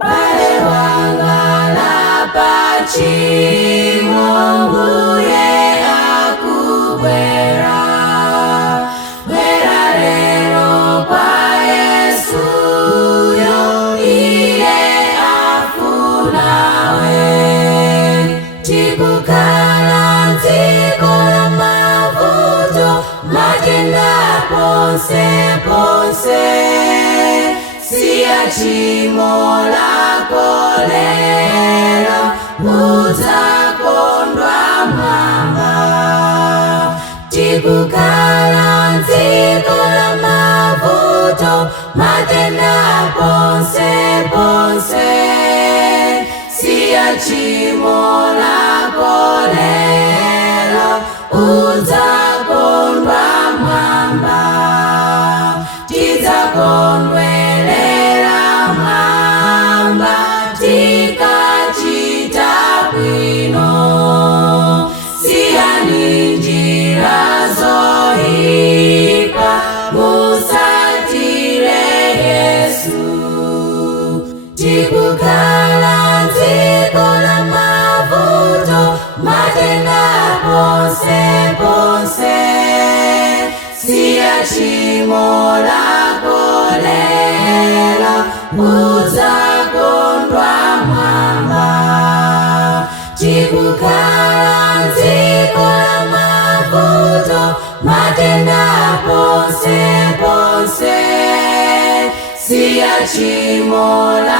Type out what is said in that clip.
Bale wanga lapachimo Mbuye akubwera. Bwera lero kwa Yesuyo, Iye afunawe. Tikukhala m'dziko la mavuto, matenda ponse ponse. Siya tchimo lako lero, udzakondwa mwamba. Tikukhala m'dziko la mavuto, matenda ponse ponse. Siya tchimo lako lero, udzakondwa mwamba. Tidzakondwerera mwamba tikachita bwino. Siyani njira zoyipa, mutsatire Yesu. Tikukhala m'dziko la mavuto, matenda ponse ponse. Siya tchimo lako lero, udzakondwa mwamba. Tikukhala m'dziko la mavuto, matenda ponse ponse. Siya tchimo lako